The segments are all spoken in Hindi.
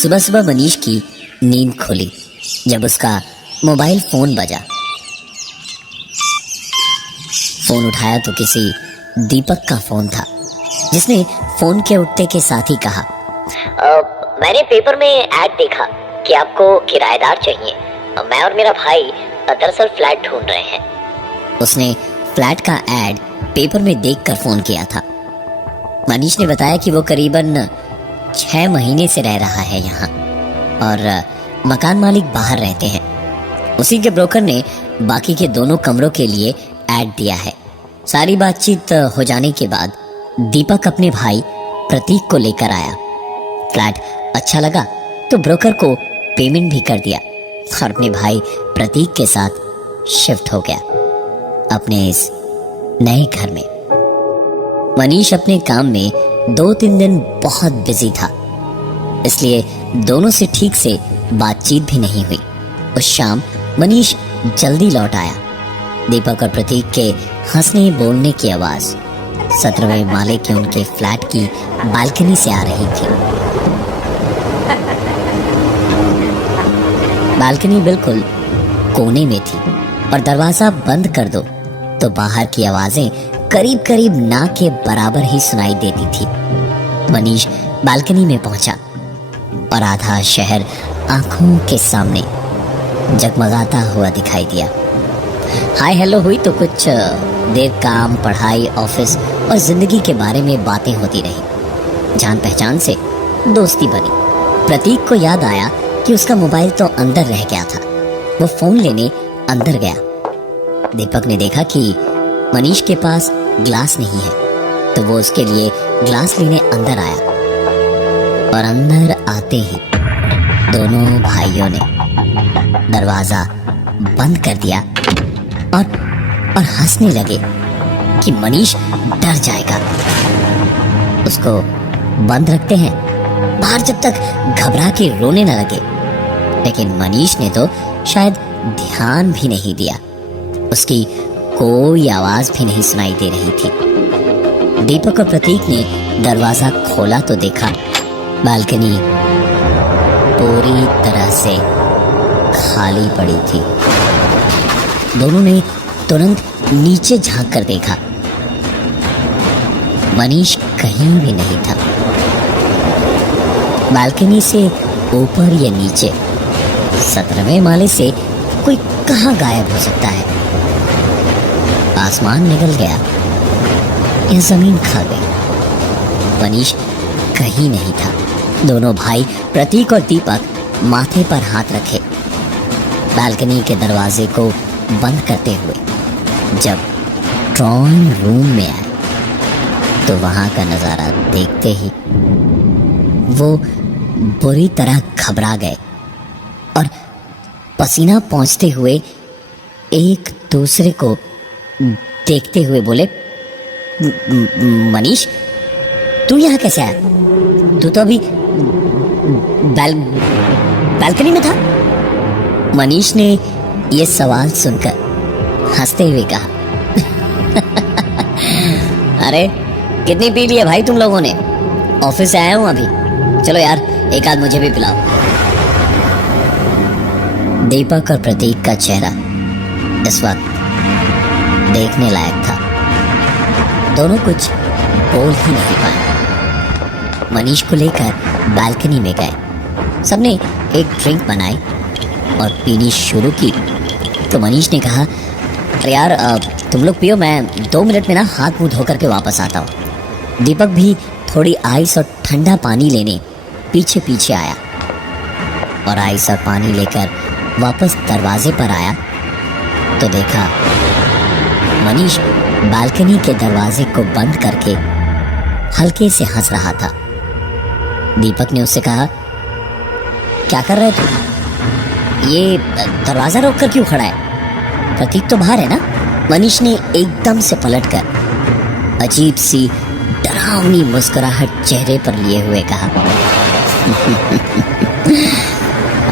सुबह सुबह मनीष की नींद खुली जब उसका मोबाइल फोन बजा। फोन उठाया तो किसी दीपक का फोन था, जिसने फोन के उठते के साथ ही कहा, मैंने पेपर में ऐड देखा कि आपको किराएदार चाहिए। मैं और मेरा भाई दरअसल फ्लैट ढूंढ रहे हैं। उसने फ्लैट का ऐड पेपर में देखकर फोन किया था। मनीष ने बताया कि वो करीबन 6 महीने से रह रहा है यहाँ और मकान मालिक बाहर रहते हैं। उसी के ब्रोकर ने बाकी के दोनों कमरों के लिए ऐड दिया है। सारी बातचीत हो जाने के बाद दीपक अपने भाई प्रतीक को लेकर आया। फ्लैट अच्छा लगा तो ब्रोकर को पेमेंट भी कर दिया और अपने भाई प्रतीक के साथ शिफ्ट हो गया अपने इस नए घर में। मनीष अपने काम में 2-3 दिन बहुत बिजी था, इसलिए दोनों से ठीक से बातचीत भी नहीं हुई। उस शाम मनीष जल्दी लौट आया। दीपक और प्रतीक के हंसने बोलने की आवाज 17वें माले के उनके फ्लैट की बालकनी से आ रही थी। बालकनी बिल्कुल कोने में थी और दरवाजा बंद कर दो तो बाहर की आवाजें करीब करीब ना के बराबर ही सुनाई देती थी। मनीष बालकनी में पहुंचा और आधा शहर आंखों के सामने जगमगाता हुआ दिखाई दिया। हाय हेलो हुई तो कुछ देर काम, पढ़ाई, ऑफिस और जिंदगी के बारे में बातें होती रही। जान पहचान से दोस्ती बनी। प्रतीक को याद आया कि उसका मोबाइल तो अंदर रह गया था। वो फोन लेने अंदर गया। दीपक ने देखा कि मनीष के पास ग्लास नहीं है तो वो उसके लिए ग्लास लेने अंदर आया और अंदर आते ही दोनों भाइयों ने दरवाजा बंद कर दिया और हंसने लगे कि मनीष डर जाएगा। उसको बंद रखते हैं बाहर जब तक घबरा के रोने न लगे। लेकिन मनीष ने तो शायद ध्यान भी नहीं दिया। उसकी कोई आवाज भी नहीं सुनाई दे रही थी। दीपक और प्रतीक ने दरवाजा खोला तो देखा बालकनी पूरी तरह से खाली पड़ी थी। दोनों ने तुरंत नीचे झांक कर देखा। मनीष कहीं भी नहीं था। बालकनी से ऊपर या नीचे 17वें माले से कोई कहां गायब हो सकता है। आसमान निकल गया या जमीन खा गई। मनीष कहीं नहीं था। दोनों भाई प्रतीक और दीपक माथे पर हाथ रखे बालकनी के दरवाजे को बंद करते हुए जब ड्राइंग रूम में आए तो वहां का नजारा देखते ही वो बुरी तरह घबरा गए और पसीना पहुंचते हुए एक दूसरे को देखते हुए बोले, मनीष तू यहाँ कैसे आया? तू तो अभी बालकनी में था। मनीष ने ये सवाल सुनकर हंसते हुए कहा, अरे कितनी पी ली है भाई तुम लोगों ने? ऑफिस से आया हूं अभी, चलो यार एक आध मुझे भी पिलाओ। दीपक और प्रतीक का चेहरा इस वक्त देखने लायक था। दोनों कुछ बोल ही नहीं पाए। मनीष को लेकर बालकनी में गए। सबने एक ड्रिंक बनाई और पीनी शुरू की तो मनीष ने कहा, अरे यार तुम लोग पियो, मैं 2 मिनट में ना हाथ मुंह धोकर के वापस आता हूँ। दीपक भी थोड़ी आइस और ठंडा पानी लेने पीछे पीछे आया और आइस और पानी लेकर वापस दरवाजे पर आया तो देखा मनीष बालकनी के दरवाजे को बंद करके हल्के से हंस रहा था। दीपक ने उससे कहा, क्या कर रहे तुम? ये दरवाजा रोक कर क्यों खड़ा है? प्रतीक तो बाहर है ना? मनीष ने एकदम से पलटकर अजीब सी डरावनी मुस्कुराहट चेहरे पर लिए हुए कहा,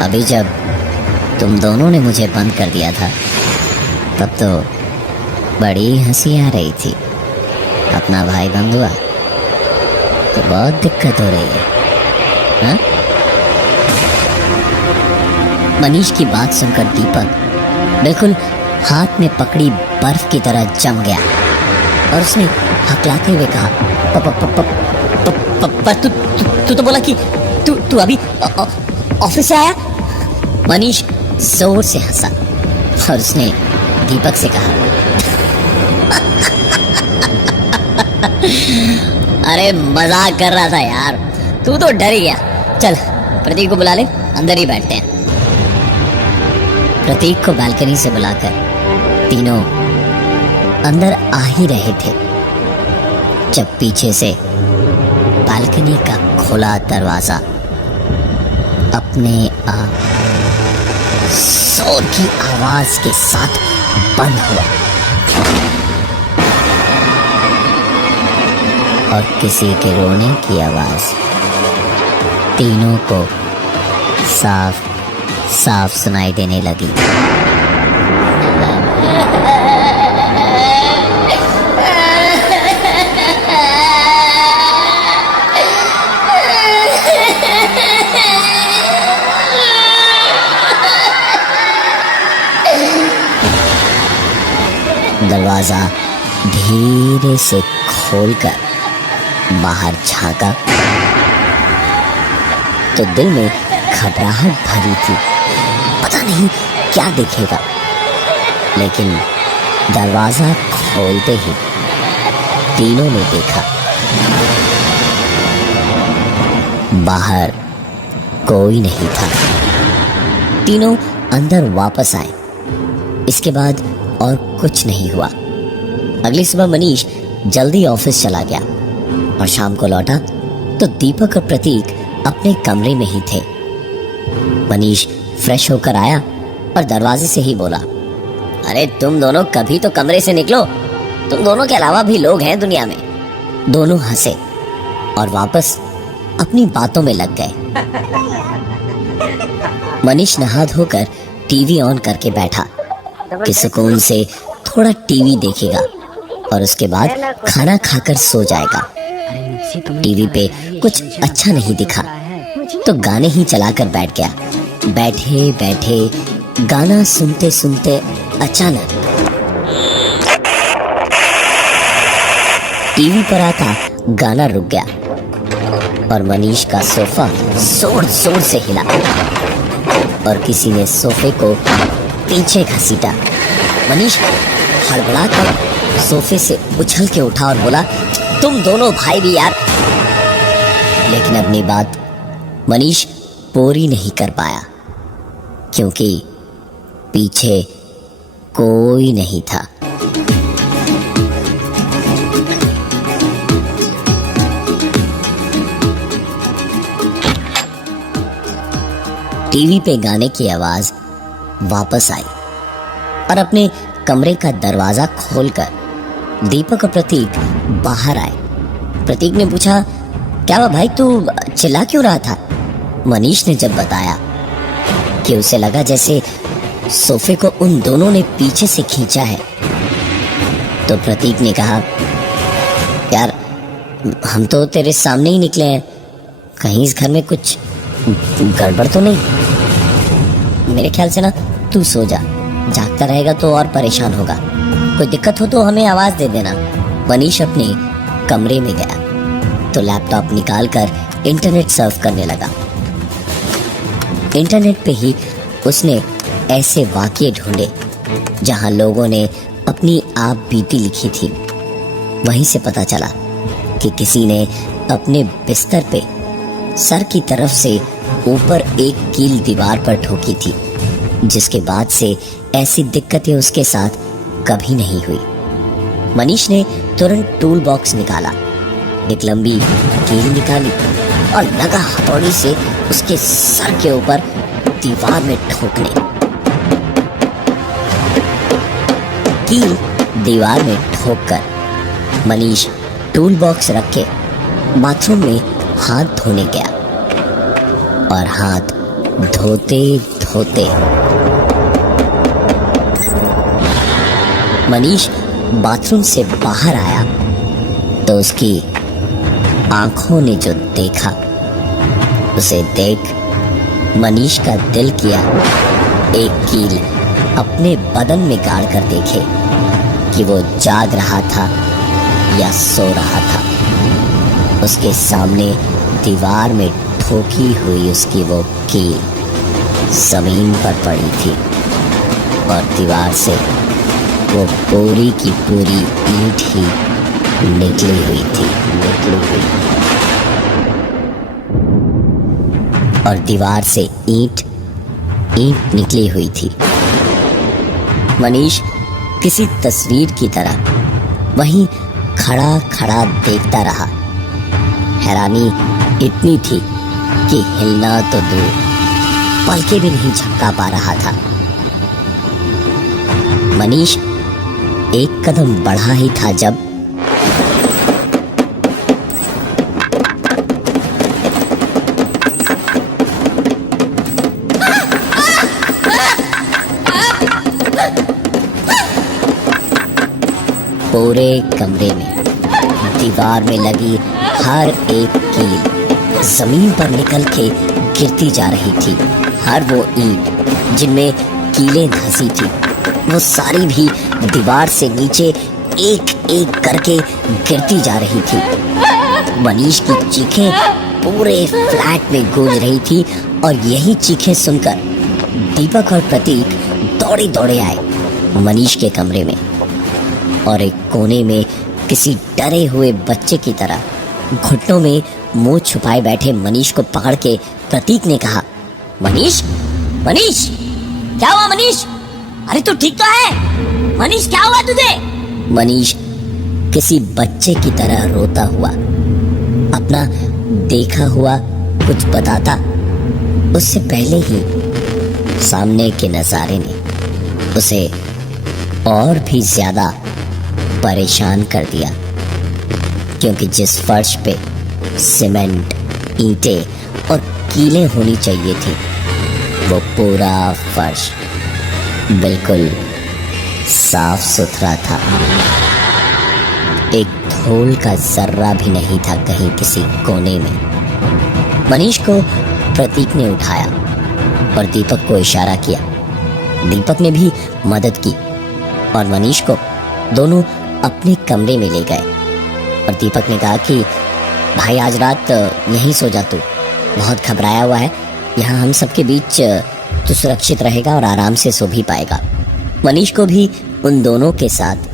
अभी जब तुम दोनों ने मुझे बंद कर दिया था तब तो बड़ी हंसी आ रही थी। अपना भाई बंद हुआ तो बहुत दिक्कत हो रही है, हाँ? मनीष की बात सुनकर दीपक बिल्कुल हाथ में पकड़ी बर्फ की तरह जम गया और उसने हकलाते हुए कहा, पर तू तो बोला कि तू अभी ऑफिस से आया। मनीष जोर से हंसा और उसने दीपक से कहा, अरे मजाक कर रहा था यार, तू तो डर ही गया। चल प्रतीक को बुला ले, अंदर ही बैठते हैं। प्रतीक को बालकनी से बुलाकर तीनों अंदर आ ही रहे थे जब पीछे से बालकनी का खुला दरवाजा अपने आप जोर की आवाज के साथ बंद हुआ और किसी के रोने की आवाज तीनों को साफ साफ सुनाई देने लगी। दरवाजा धीरे से खोलकर बाहर झांका तो दिल में घबराहट भरी थी, पता नहीं क्या दिखेगा। लेकिन दरवाजा खोलते ही तीनों ने देखा बाहर कोई नहीं था। तीनों अंदर वापस आए। इसके बाद और कुछ नहीं हुआ। अगली सुबह मनीष जल्दी ऑफिस चला गया और शाम को लौटा तो दीपक और प्रतीक अपने कमरे में ही थे। मनीष फ्रेश होकर आया और दरवाजे से ही बोला, अरे तुम दोनों कभी तो कमरे से निकलो, तुम दोनों के अलावा भी लोग हैं दुनिया में। दोनों हंसे और वापस अपनी बातों में लग गए। मनीष नहा धोकर टीवी ऑन करके बैठा कि सुकून से थोड़ा टीवी देखेगा और उसके बाद खाना खाकर सो जाएगा। टीवी पे कुछ अच्छा नहीं दिखा तो गाने ही चलाकर बैठ गया। बैठे बैठे गाना सुनते सुनते अचानक टीवी पर आता गाना रुक गया और मनीष का सोफा जोर जोर से हिला और किसी ने सोफे को पीछे घसीटा। मनीष हड़बड़ाकर सोफे से उछल के उठा और बोला, तुम दोनों भाई भी यार। लेकिन अपनी बात मनीष पूरी नहीं कर पाया क्योंकि पीछे कोई नहीं था। टीवी पे गाने की आवाज वापस आई और अपने कमरे का दरवाजा खोलकर दीपक और प्रतीक बाहर आए। प्रतीक ने पूछा, क्या हुआ भाई, तू चिल्ला क्यों रहा था? मनीष ने जब बताया कि उसे लगा जैसे सोफे को उन दोनों ने पीछे से खींचा है तो प्रतीक ने कहा, यार हम तो तेरे सामने ही निकले हैं, कहीं इस घर में कुछ गड़बड़ तो नहीं? मेरे ख्याल से ना तू सो जा, जागता रहेगा तो और परेशान होगा। कोई दिक्कत हो तो हमें आवाज दे देना। मनीष अपने कमरे में गया तो लैपटॉप निकालकर इंटरनेट सर्फ करने लगा। इंटरनेट पे ही उसने ऐसे वाकये ढूंढे जहां लोगों ने अपनी आप बीती लिखी थी। वहीं से पता चला कि किसी ने अपने बिस्तर पे सर की तरफ से ऊपर एक कील दीवार पर ठोकी थी, जिसके बाद से ऐसी दिक्कतें उसके साथ कभी नहीं हुई। मनीष ने तुरंत टूल बॉक्स निकाला, एक लंबी कील निकाली और लगा हथौड़ी से उसके सर के ऊपर दीवार में ठोकने। कील दीवार में ठोककर मनीष टूल बॉक्स रख के बाथरूम में हाथ धोने गया और हाथ धोते धोते मनीष बाथरूम से बाहर आया तो उसकी आंखों ने जो देखा उसे देख मनीष का दिल किया एक कील अपने बदन में गाड़ कर देखे कि वो जाग रहा था या सो रहा था। उसके सामने दीवार में ठोकी हुई उसकी वो कील जमीन पर पड़ी थी और दीवार से वो पूरी की पूरी ईंट ही निकली हुई थी। और दीवार से ईंट निकली हुई थी। मनीष किसी तस्वीर की तरह वहीं खड़ा खड़ा देखता रहा। हैरानी इतनी थी कि हिलना तो दूर, पलके भी नहीं झपका पा रहा था। मनीष एक कदम बढ़ा ही था जब पूरे कमरे में दीवार में लगी हर एक कील जमीन पर निकल के गिरती जा रही थी। हर वो ईंट जिनमें कीलें धंसी थी वो सारी भी दीवार से नीचे एक एक करके गिरती जा रही थी। मनीष की चीखें पूरे फ्लैट में गूंज रही थी और यही चीखें सुनकर दीपक और प्रतीक दौड़े दौड़े आए मनीष के कमरे में और एक कोने में किसी डरे हुए बच्चे की तरह घुटनों में मुंह छुपाए बैठे मनीष को पकड़ के प्रतीक ने कहा, मनीष मनीष क्या हुआ मनीष? अरे तू ठीक तो है? मनीष क्या हुआ तुझे? मनीष किसी बच्चे की तरह रोता हुआ अपना देखा हुआ कुछ बताता उससे पहले ही सामने के नजारे ने उसे और भी ज्यादा परेशान कर दिया, क्योंकि जिस फर्श पे सीमेंट, ईंटें और कीलें होनी चाहिए थी वो पूरा फर्श बिल्कुल साफ सुथरा था। एक धूल का जर्रा भी नहीं था कहीं किसी कोने में। मनीष को प्रतीक ने उठाया और दीपक को इशारा किया। दीपक ने भी मदद की और मनीष को दोनों अपने कमरे में ले गए और दीपक ने कहा कि भाई आज रात यहीं सो जा, तू बहुत घबराया हुआ है, यहाँ हम सबके बीच तू सुरक्षित रहेगा और आराम से सो भी पाएगा। मनीष को भी उन दोनों के साथ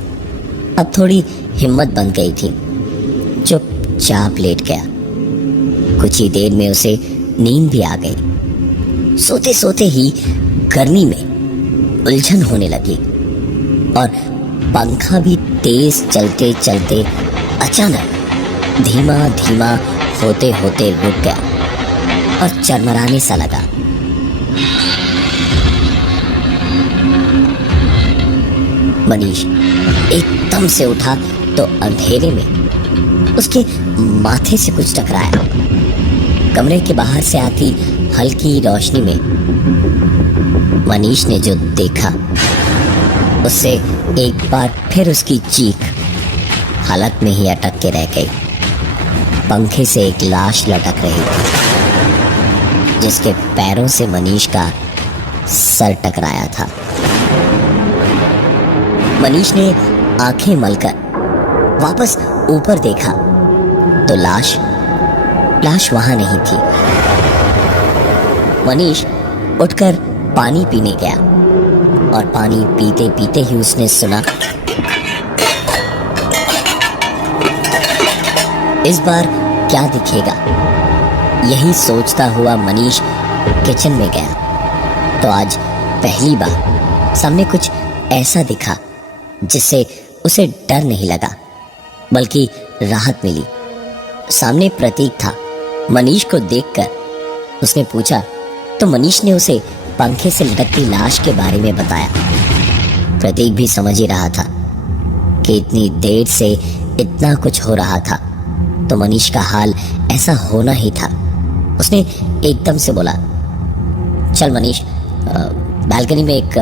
अब थोड़ी हिम्मत बन गई थी। चुपचाप लेट गया। कुछ ही देर में उसे नींद भी आ गई। सोते सोते ही गर्मी में उलझन होने लगी और पंखा भी तेज चलते चलते अचानक धीमा धीमा होते होते रुक गया और चरमराने सा लगा। मनीष एकदम से उठा तो अंधेरे में उसके माथे से कुछ टकराया। कमरे के बाहर से आती हल्की रोशनी में मनीष ने जो देखा उससे एक बार फिर उसकी चीख हालत में ही अटक के रह गई। पंखे से एक लाश लटक रही थी जिसके पैरों से मनीष का सर टकराया था। मनीष ने आंखें मलकर वापस ऊपर देखा तो लाश वहां नहीं थी। मनीष उठकर पानी पीने गया और पानी पीते पीते ही उसने सुना, इस बार क्या दिखेगा? यही सोचता हुआ मनीष किचन में गया तो आज पहली बार सामने कुछ ऐसा दिखा जिससे उसे डर नहीं लगा बल्कि राहत मिली। सामने प्रतीक था। मनीष को देखकर उसने पूछा तो मनीष ने उसे पंखे से लटकती लाश के बारे में बताया। प्रतीक भी समझ ही रहा था कि इतनी देर से इतना कुछ हो रहा था तो मनीष का हाल ऐसा होना ही था। उसने एकदम से बोला, चल मनीष बालकनी में एक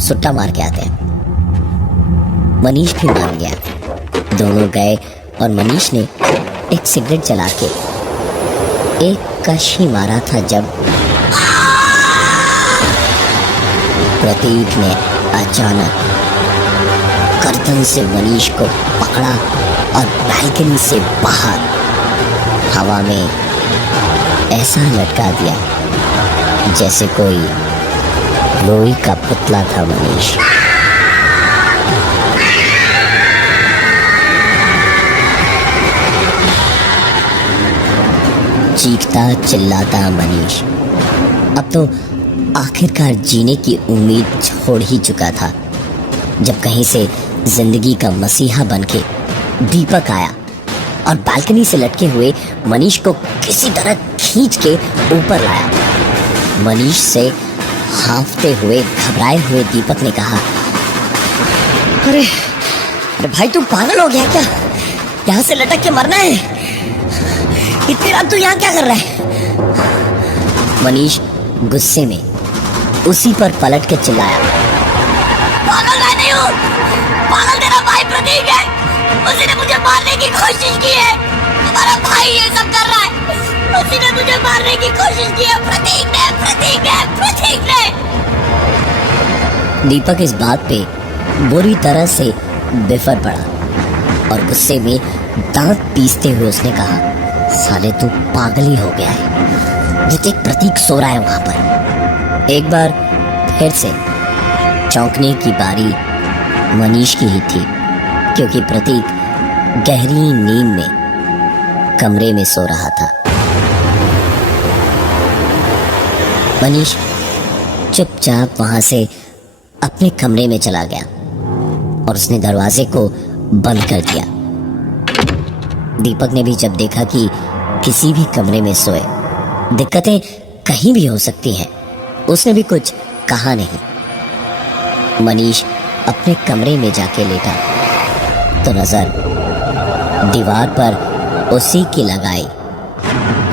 सुट्टा मार के आते हैं। मनीष भी मान गया। दोनों गए और मनीष ने एक सिगरेट जला के एक कश ही मारा था जब प्रतीक ने अचानक गर्दन से मनीष को पकड़ा और बालकनी से बाहर हवा में ऐसा लटका दिया जैसे कोई लोहे का पुतला था मनीष। चीखता चिल्लाता मनीष अब तो आखिरकार जीने की उम्मीद छोड़ ही चुका था, जब कहीं से जिंदगी का मसीहा बनके दीपक आया और बालकनी से लटके हुए मनीष को किसी तरह खींच के ऊपर लाया। मनीष से हांफते हुए घबराए हुए दीपक ने कहा, अरे भाई तू पागल हो गया क्या? यहाँ से लटक के मरना है? इतनी रात तू यहाँ क्या कर रहा है? मनीष गुस्से में उसी पर पलट के चिल्लाया, पागल मैं नहीं हूँ, पागल तेरा भाई प्रतीक है, उसी ने मुझे मारने की कोशिश की है, तुम्हारा भाई ये सब कर रहा है, उसी ने मुझे मारने की कोशिश की है, प्रतीक ने, प्रतीक ने, प्रतीक ने। दीपक इस बात पे बुरी तरह से बिफर पड़ा और गुस्से में दांत पीसते हुए उसने कहा, साले तू पागल ही हो गया है, ये देख प्रतीक सो रहा है वहां पर। एक बार फिर से चौंकने की बारी मनीष की ही थी, क्योंकि प्रतीक गहरी नींद में कमरे में सो रहा था। मनीष चुपचाप वहां से अपने कमरे में चला गया और उसने दरवाजे को बंद कर दिया। दीपक ने भी जब देखा कि किसी भी कमरे में सोए दिक्कतें कहीं भी हो सकती हैं, उसने भी कुछ कहा नहीं। मनीष अपने कमरे में जाके लेटा तो नजर दीवार पर उसी की लगाई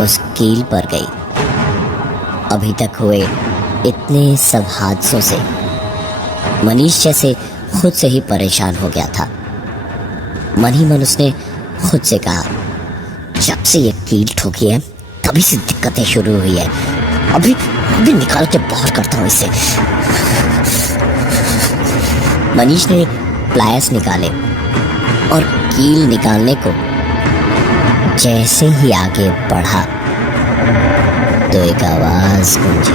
उस कील पर गई। अभी तक हुए इतने सब हादसों से मनीष जैसे खुद से ही परेशान हो गया था। मन ही मन उसने खुद से कहा, जब से ये कील ठोकी है तभी से दिक्कतें शुरू हुई है, अभी निकाल के बाहर करता हूं इसे। मनीष ने प्लायर्स निकाले और कील निकालने को जैसे ही आगे बढ़ा तो एक आवाज गूंजी,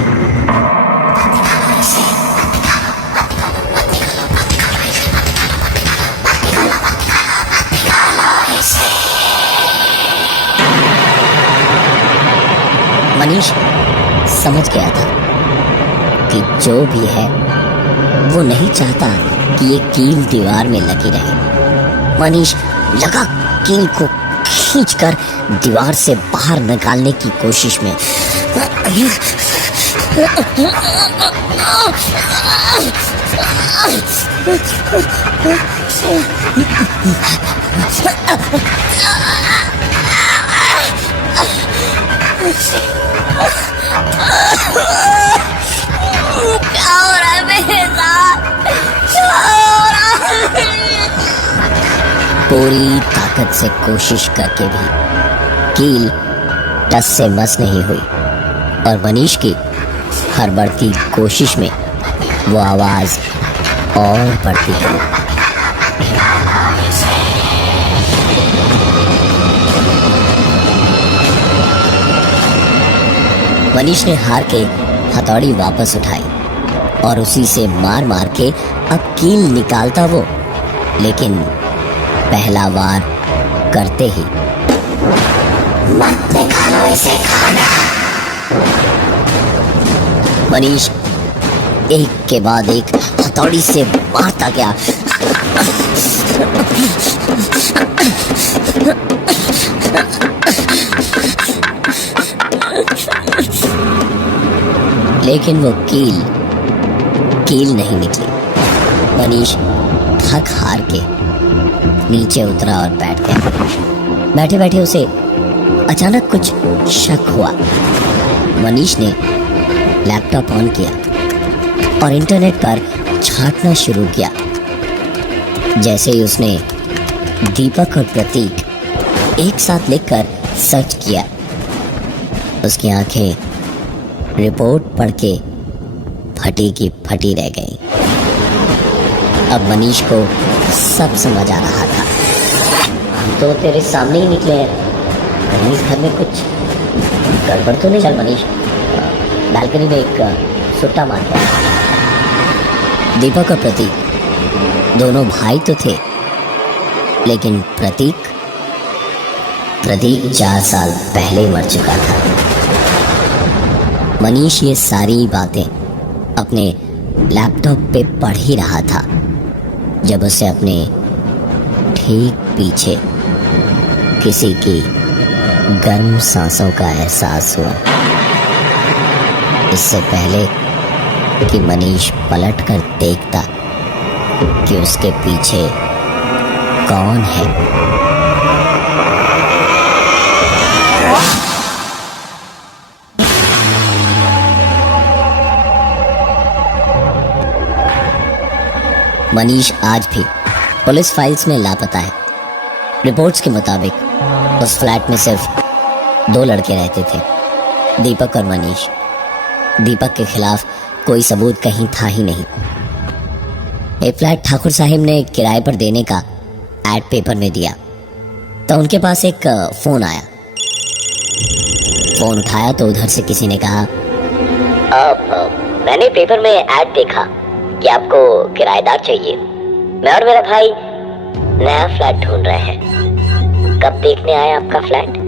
मनीष समझ गया था कि जो भी है वो नहीं चाहता कि ये कील दीवार में लगी रहे। मनीष लगा कील को खींचकर दीवार से बाहर निकालने की कोशिश में। क्या हो रहा है मेरे साथ? पूरी ताकत से कोशिश करके भी कील टस से मस नहीं हुई और मनीष की हर बढ़ती कोशिश में वो आवाज और बढ़ती गई। मनीष ने हार के हथौड़ी वापस उठाई और उसी से मार मार के अब कील निकालता वो, लेकिन पहला वार करते ही मत निकालो इसे खाना। मनीष एक के बाद एक हथौड़ी से मारता गया। लेकिन वो कील नहीं निकली। मनीष थक हार के नीचे उतरा और बैठ गया। बैठे बैठे उसे अचानक कुछ शक हुआ। मनीष ने लैपटॉप ऑन किया और इंटरनेट पर छांटना शुरू किया। जैसे ही उसने दीपक और प्रतीक एक साथ लिखकर सर्च किया, उसकी आंखें रिपोर्ट पढ़ के फटी की फटी रह गई। अब मनीष को सब समझ आ रहा था। हम तो तेरे सामने ही निकले हैं, कहीं इस घर में कुछ गड़बड़ तो नहीं? चल मनीष, बालकनी में एक सुट्टा मार के आ। दीपक और प्रतीक दोनों भाई तो थे, लेकिन प्रतीक 4 साल पहले मर चुका था। मनीष ये सारी बातें अपने लैपटॉप पे पढ़ ही रहा था जब उसे अपने ठीक पीछे किसी की गर्म सांसों का एहसास हुआ। इससे पहले कि मनीष पलट कर देखता कि उसके पीछे कौन है, मनीष आज भी पुलिस फाइल्स में लापता है। रिपोर्ट्स के मुताबिक उस फ्लैट में सिर्फ 2 लड़के रहते थे, दीपक और मनीष। दीपक के खिलाफ कोई सबूत कहीं था ही नहीं। एक फ्लैट ठाकुर साहिब ने किराए पर देने का एड पेपर में दिया तो उनके पास एक फोन आया। फोन उठाया तो उधर से किसी ने कहा, मैंने पेपर में ऐड देखा कि आपको किराएदार चाहिए। मैं और मेरा भाई नया फ्लैट ढूंढ रहे हैं। कब देखने आए आपका फ्लैट?